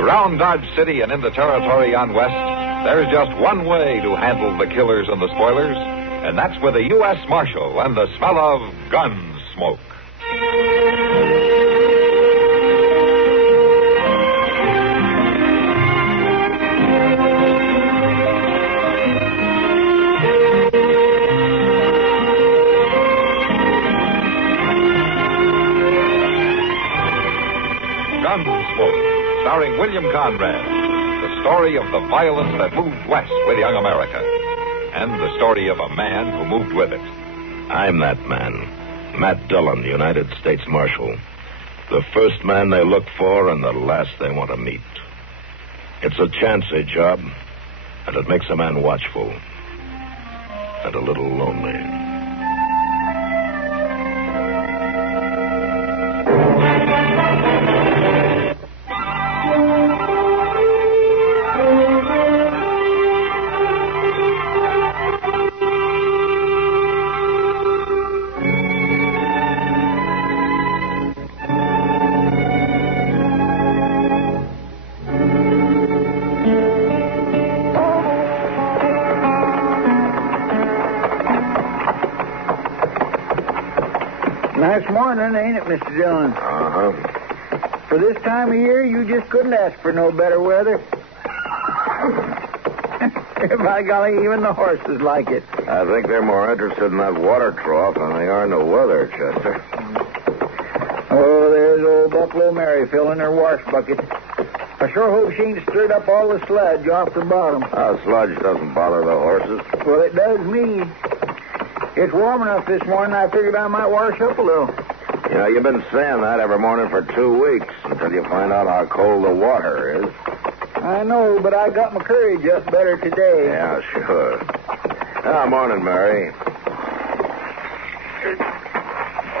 Around Dodge City and in the territory on West, there's just one way to handle the killers and the spoilers, and that's with a U.S. Marshal and the smell of Gunsmoke. Gunsmoke, starring William Conrad. The story of the violence that moved west with young America. And the story of a man who moved with it. I'm that man. Matt Dillon, United States Marshal. The first man they look for and the last they want to meet. It's a chancy job, and it makes a man watchful. And a little lonely. Nice morning, ain't it, Mr. Dillon? Uh-huh. For this time of year, you just couldn't ask for no better weather. By golly, even the horses like it. I think they're more interested in that water trough than they are in the weather, Chester. Oh, there's old Buffalo Mary filling her wash bucket. I sure hope she ain't stirred up all the sludge off the bottom. Sludge doesn't bother the horses. Well, it does me. It's warm enough this morning, I figured I might wash up a little. You know, you've been saying that every morning for 2 weeks until you find out how cold the water is. I know, but I got my courage up better today. Yeah, sure. Morning, Mary.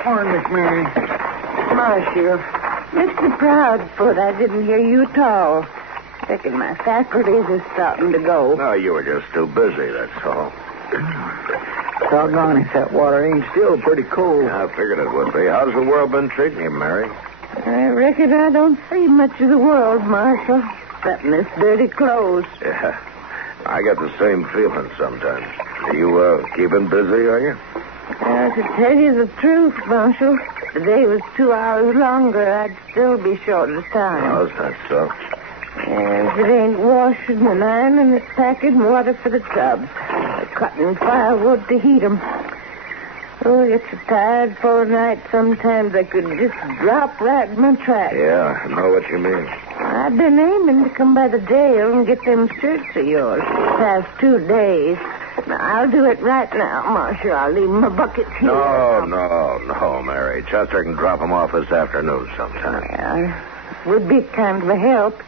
Morning, Miss Mary. Marshal, Mr. Proudfoot, I didn't hear you at all. Reckon my faculties are starting to go. No, you were just too busy, that's all. Doggone if that water ain't still pretty cold. I figured it would be. How's the world been treating you, Mary? I reckon I don't see much of the world, Marshal, except in this dirty clothes. Yeah, I get the same feeling sometimes. Are you keeping busy, are you? Well, to tell you the truth, Marshal, if the day was 2 hours longer, I'd still be short of time. Oh, is that so? And if it ain't washing and ironing, it's packing water for the tubs. Cutting firewood to heat 'em. Oh, it's so tired for a night. Sometimes I could just drop right in my tracks. Yeah, I know what you mean. I've been aiming to come by the jail and get them shirts of yours for the past 2 days. Now, I'll do it right now, Marshal. I'll leave my buckets here. No, Mary. Chester can drop them off this afternoon sometime. Well, it would be kind of a help.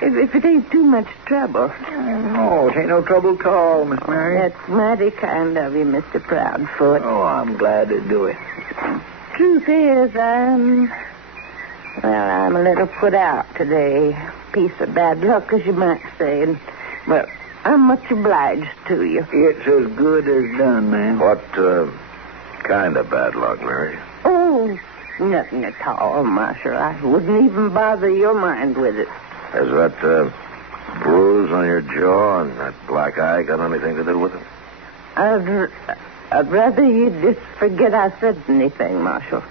If it ain't too much trouble. No, it ain't no trouble at all, Miss Mary. That's mighty kind of you, Mr. Proudfoot. Oh, I'm glad to do it. Truth is, I'm a little put out today. Piece of bad luck, as you might say. And, well, I'm much obliged to you. It's as good as done, ma'am. What kind of bad luck, Mary? Oh, nothing at all, Marshal. I wouldn't even bother your mind with it. Has that bruise on your jaw and that black eye got anything to do with it? I'd rather you just forget I said anything, Marshal.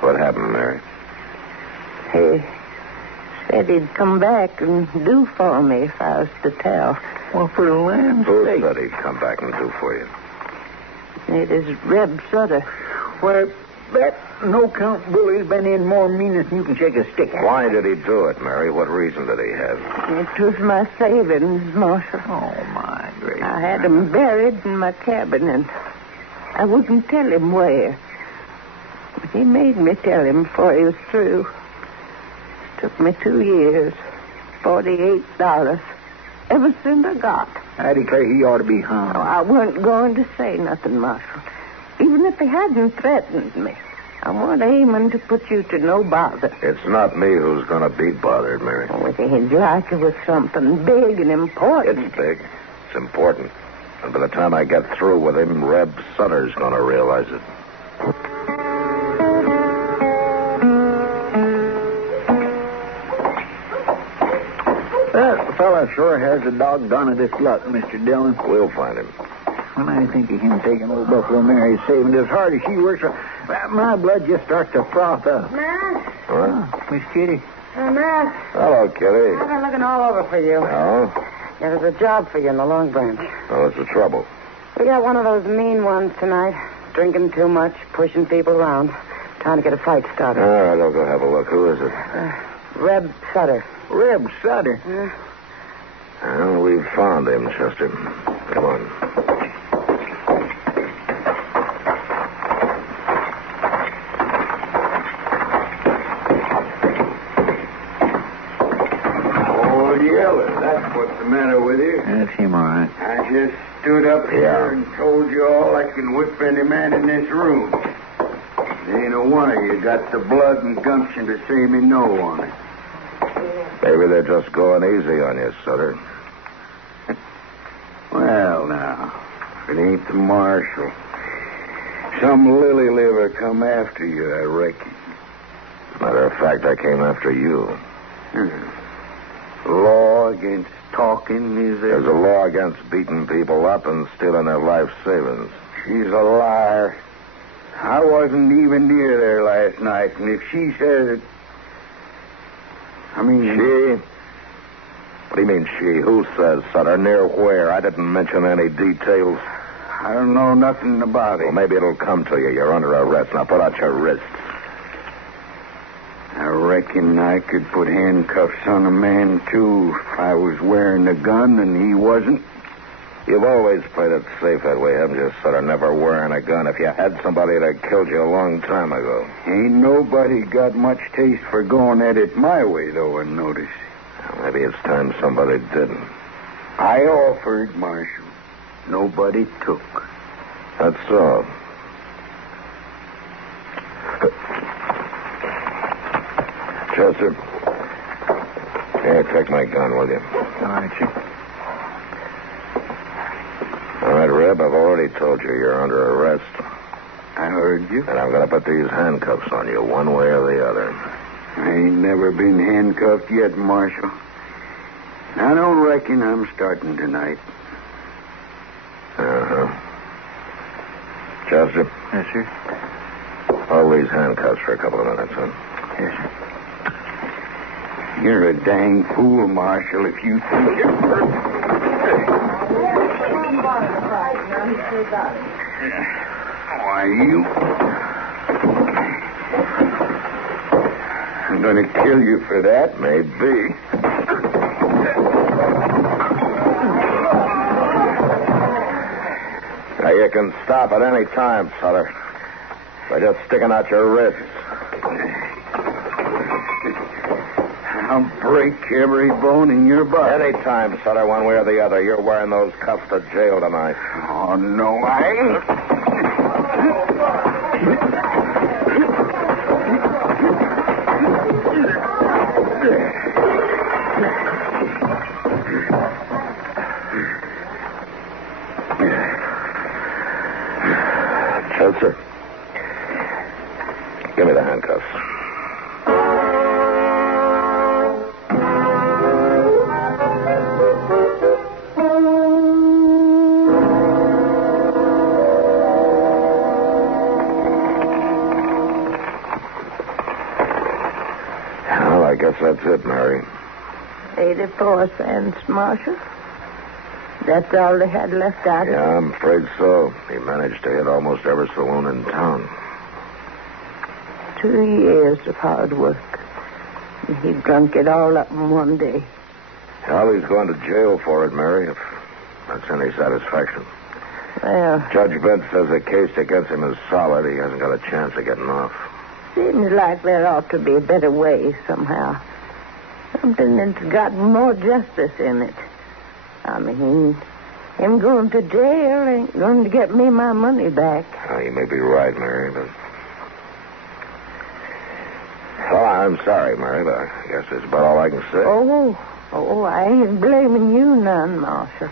What happened, Mary? He said he'd come back and do for me if I was to tell. Well, for the land's Who sake. said he'd come back and do for you? It is Reb Sutter. Well, that no-count bully's been in more meanness than you can shake a stick at. Why did he do it, Mary? What reason did he have? It was my savings, Marshal. Oh, my gracious. I had them buried in my cabin, and I wouldn't tell him where. But he made me tell him before he was through. It took me 2 years, $48. Ever since I got. I declare he ought to be hung. Oh, I weren't going to say nothing, Marshal. Even if he hadn't threatened me. I wasn't aiming to put you to no bother. It's not me who's going to be bothered, Mary. Oh, it ain't like it was something big and important. It's big. It's important. And by the time I get through with him, Reb Sutter's going to realize it. fella sure has a doggonedest luck, Mr. Dillon. We'll find him. When I think of him taking old Buffalo Mary, saving as hard as she works, my blood just starts to froth up. Ma? What? Miss Kitty? Ma. Hello, Kitty. I've been looking all over for you. Oh? Yeah, there's a job for you in the Long Branch. Well, what's the trouble? We got one of those mean ones tonight. Drinking too much, pushing people around, trying to get a fight started. All right, I'll go have a look. Who is it? Reb Sutter. Reb Sutter? Well, we've found him, Chester. Come on. Ellis, that's what's the matter with you. That's him, all right. I just stood up here and told you all I can whip any man in this room. Ain't a one of you got the blood and gumption to say me no on it. Maybe they're just going easy on you, Sutter. Well, now, if it ain't the marshal, some lily liver come after you, I reckon. Matter of fact, I came after you. Law against talking, is there? There's a law against beating people up and stealing their life savings. She's a liar. I wasn't even near there last night, and if she says it... She? What do you mean, she? Who says, Sutter? Near where? I didn't mention any details. I don't know nothing about it. Well, maybe it'll come to you. You're under arrest. Now put out your wrists. I reckon I could put handcuffs on a man, too, if I was wearing a gun and he wasn't. You've always played it safe that way, haven't you, Sutter? Never wearing a gun. If you had somebody that killed you a long time ago. Ain't nobody got much taste for going at it my way, though, I notice. Well, maybe it's time somebody didn't. I offered, Marshal. Nobody took. That's so. Chester, here, take my gun, will you? All right, sir. All right, Reb, I've already told you you're under arrest. I heard you. And I'm going to put these handcuffs on you one way or the other. I ain't never been handcuffed yet, Marshal. I don't reckon I'm starting tonight. Uh-huh. Chester? Yes, sir. Hold these handcuffs for a couple of minutes, huh? Yes, sir. You're a dang fool, Marshal, if you think you're... Why, you... I'm going to kill you for that. Maybe. Now, you can stop at any time, Sutter. By just sticking out your wrists. I'll break every bone in your body. Any time, Sutter, one way or the other. You're wearing those cuffs to jail tonight. Oh, no, I ain't. Chester, give me the handcuffs. Well, I guess that's it, Mary. 84 cents, Marshal. That's all they had left out of it? Yeah, I'm afraid so. He managed to hit almost every saloon in town. 2 years of hard work. And he drunk it all up in one day. Well, he's going to jail for it, Mary, if that's any satisfaction. Well, Judge Bent says the case against him is solid. He hasn't got a chance of getting off. seems like there ought to be a better way somehow. Something that's got more justice in it. I mean, him going to jail ain't going to get me my money back. Oh, you may be right, Mary, but... Well, I'm sorry, Mary, but I guess that's about all I can say. Oh, I ain't blaming you none, Marshal.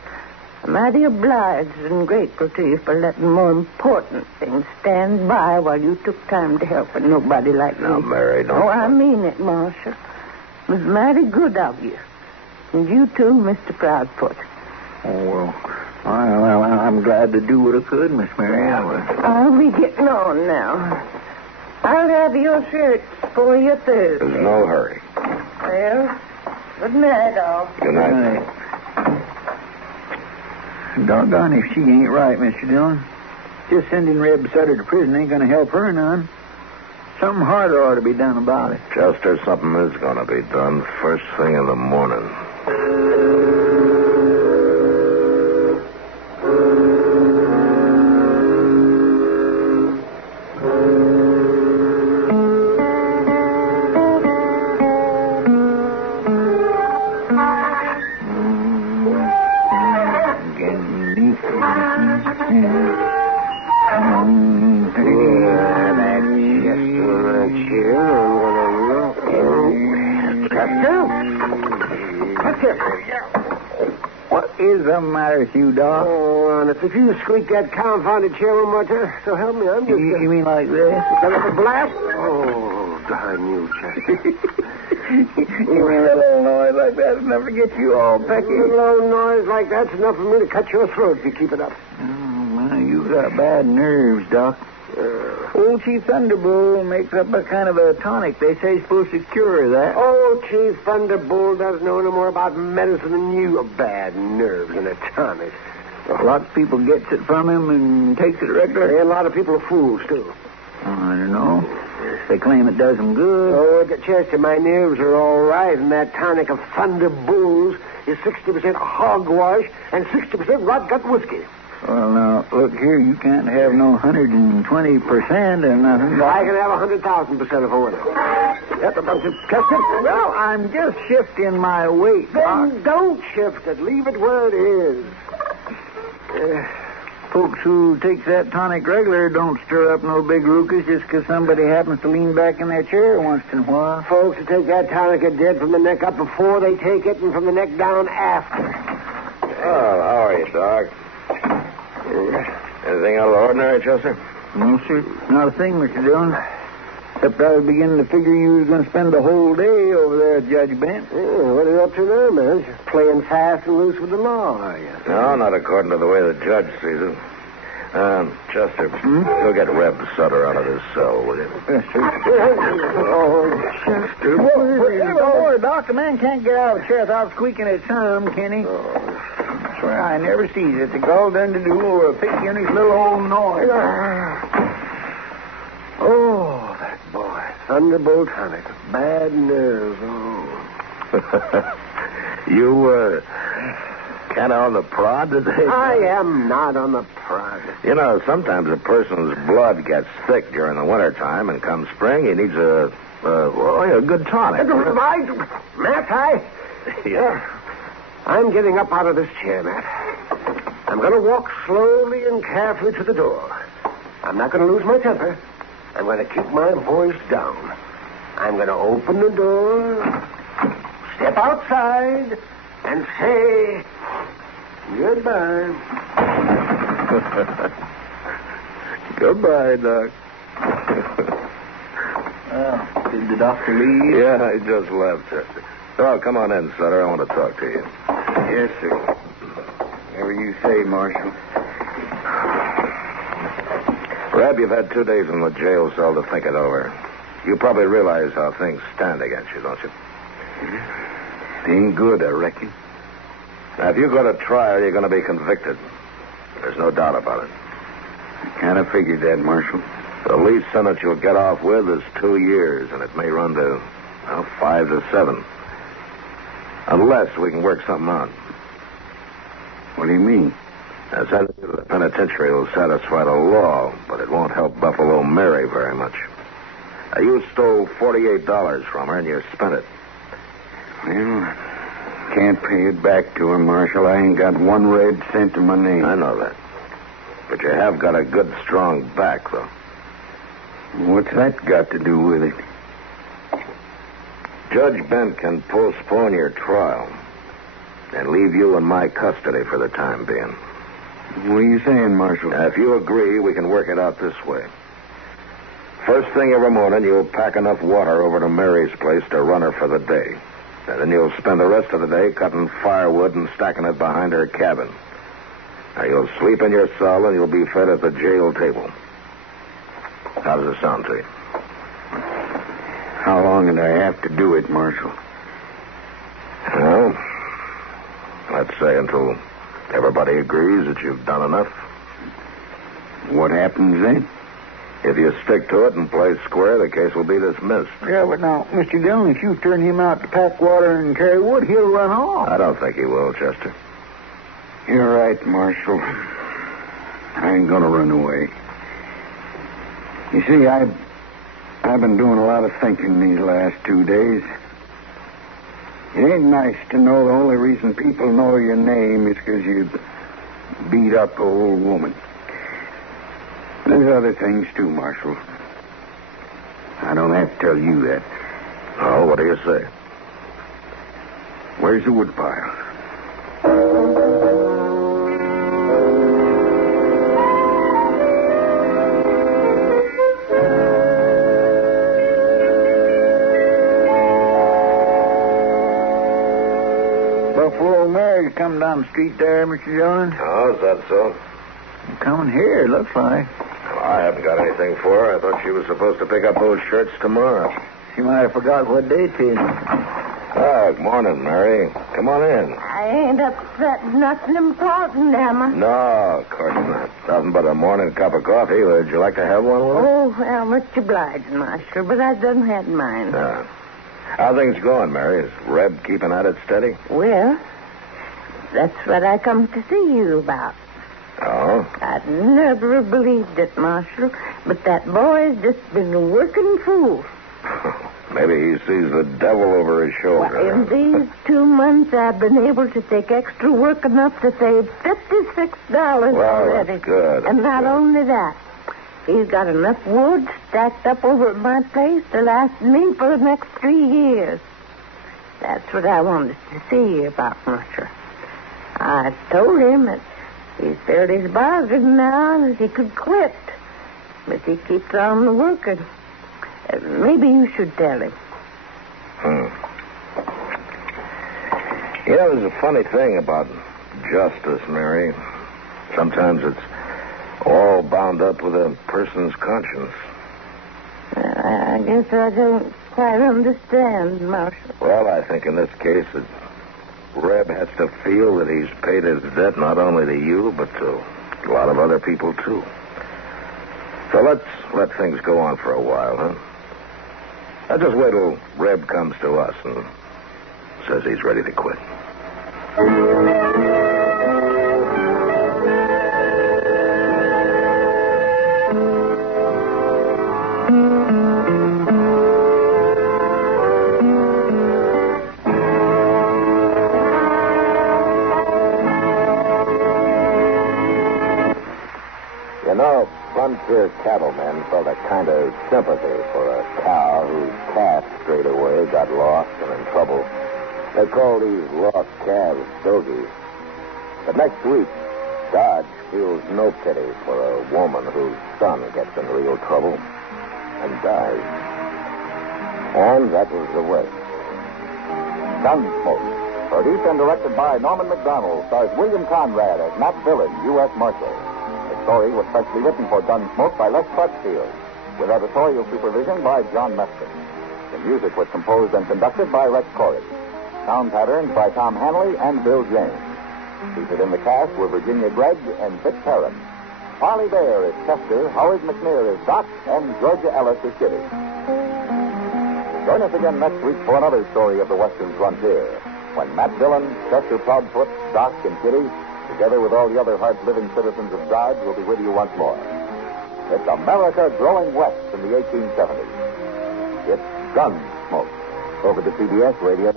I'm mighty obliged and grateful to you for letting more important things stand by while you took time to help a nobody like me. Now, Mary, don't... Oh, I mean it, Marshal. It was mighty good of you. And you too, Mr. Proudfoot. Oh, well, I'm glad to do what I could, Miss Mary. I'll be getting on now. I'll have your shirts for you Thursday. There's no hurry. Well, good night, all. Good night. Doggone if she ain't right, Mr. Dillon. Just sending Reb Sutter to prison ain't going to help her none. Something harder ought to be done about it. Chester, something is going to be done first thing in the morning. What is the matter with you, Doc? Oh, honest, if you squeak that confounded chair one more time, so help me, I'm just... You mean like this? Got up a blast? Oh, darn you, Chester. You mean a little noise like that will never get you all pecky? A little noise like that's enough for me to cut your throat if you keep it up. Oh, man, you got bad nerves, Doc. Old Chief Thunderbolt makes up a kind of a tonic. They say it's supposed to cure that. Oh, Chief Thunderbolt doesn't know no more about medicine than you. Bad nerves and a tonic. Lots of people gets it from him and takes it regular. And a lot of people are fools, too. I don't know. They claim it does them good. Oh, Chester, my nerves are all right, and that tonic of Thunderbolts is 60% hogwash and 60% rot gut whiskey. Well, now, look here, you can't have no 120% or nothing. I can have 100,000% if I want to. That's a bunch of Chester. Well, I'm just shifting my weight, Doc. Then don't shift it. Leave it where it is. Folks who takes that tonic regular don't stir up no big ruckus just because somebody happens to lean back in their chair once in a while. Folks who take that tonic are dead from the neck up before they take it and from the neck down after. Oh, how are you, Doc? Anything out of the ordinary, Chester? No, sir. Not a thing, Mr. Dillon. Except I was beginning to figure you was going to spend the whole day over there at Judge Bent. What are you up to now, man? Just playing fast and loose with the law, are you? No, not according to the way the judge sees it. Chester, go get Reb Sutter out of his cell, will you? Yes, sir. Oh, Chester. Boy, Doc, a man can't get out of a chair without squeaking at some, can he? I swear I never sees it. It's all done to do over a picky in his little old noise. Oh, that boy. Thunderbolt tonic. Bad nerves. Oh. You, kind of on the prod today? I am not on the prod. You know, sometimes a person's blood gets thick during the wintertime, and come spring, he needs a good tonic. Matt, Yeah. I'm getting up out of this chair, Matt. I'm going to walk slowly and carefully to the door. I'm not going to lose my temper. I'm going to keep my voice down. I'm going to open the door, step outside, and say goodbye. Goodbye, Doc. Well, did the doctor leave? Yeah, he just left, Chester. Oh, come on in, Sutter. I want to talk to you. Yes, sir. Whatever you say, Marshal. Reb, you've had 2 days in the jail cell to think it over. You probably realize how things stand against you, don't you? It ain't good, I reckon. Now, if you go to trial, you're going to be convicted. There's no doubt about it. I kind of figured that, Marshal. The least sentence you'll get off with is 2 years, and it may run to, 5 to 7. Unless we can work something out. What do you mean? A sentence to the penitentiary will satisfy the law, but it won't help Buffalo Mary very much. Now, you stole $48 from her, and you spent it. Well, can't pay it back to her, Marshal. I ain't got 1 red cent to my name. I know that. But you have got a good, strong back, though. What's that got to do with it? Judge Bent can postpone your trial and leave you in my custody for the time being. What are you saying, Marshal? Now, if you agree, we can work it out this way. First thing every morning, you'll pack enough water over to Mary's place to run her for the day. And then you'll spend the rest of the day cutting firewood and stacking it behind her cabin. Now, you'll sleep in your cell and you'll be fed at the jail table. How does it sound to you? How long did I have to do it, Marshal? Well, let's say until everybody agrees that you've done enough. What happens then? If you stick to it and play square, the case will be dismissed. Yeah, but now, Mr. Dillon, if you turn him out to pack water and carry wood, he'll run off. I don't think he will, Chester. You're right, Marshal. I ain't gonna run away. You see, I've been doing a lot of thinking these last 2 days. It ain't nice to know the only reason people know your name is because you beat up an old woman. There's other things, too, Marshal. I don't have to tell you that. Oh, what do you say? Where's the woodpile? Buffalo mare's come down the street there, Mr. Dillon. Oh, is that so? Coming here, it looks like. Well, I haven't got anything for her. I thought she was supposed to pick up those shirts tomorrow. She might have forgot what day it is. Oh, good morning, Mary. Come on in. I ain't upset nothing important, am I? No, of course not. Nothing but a morning cup of coffee. Would you like to have one with us? Oh, well, much obliged, Marshal, but I done had mine. How things going, Mary? Is Reb keeping at it steady? Well, that's what I come to see you about. Oh? I'd never have believed it, Marshal, but that boy's just been a working fool. Maybe he sees the devil over his shoulder. Well, in these 2 months, I've been able to take extra work enough to save $56 already. That's good. And not only that, he's got enough wood stacked up over at my place to last me for the next 3 years. That's what I wanted to see you about, Marshal. I told him that he's filled his bargain now and that he could quit. But he keeps on working. Maybe you should tell him. You know, there's a funny thing about justice, Mary. Sometimes it's all bound up with a person's conscience. I guess I don't quite understand, Marshal. Well, I think in this case that Reb has to feel that he's paid his debt not only to you, but to a lot of other people, too. So let's let things go on for a while, huh? Let's just wait till Reb comes to us and says he's ready to quit. You know, frontier cattlemen felt a kind of sympathy for a cow whose calf strayed away, got lost, and in trouble. They call these lost calves stogies. But next week, Dodge feels no pity for a woman whose son gets in real trouble and dies. And that was the way. Gunsmoke, produced and directed by Norman MacDonnell, stars William Conrad as Matt Dillon, U.S. Marshal. The story was specially written for Gunsmoke by Les Crutchfield, with editorial supervision by John Meston. The music was composed and conducted by Rex Corey. Sound patterns by Tom Hanley and Bill James. Featured in the cast were Virginia Gregg and Vic Perrin. Parley Baer is Chester, Howard McNear is Doc, and Georgia Ellis is Kitty. Join us again next week for another story of the Western frontier, when Matt Dillon, Chester Proudfoot, Doc, and Kitty, together with all the other hard-living citizens of Dodge, will be with you once more. It's America growing west in the 1870s. It's Gunsmoke over the CBS Radio.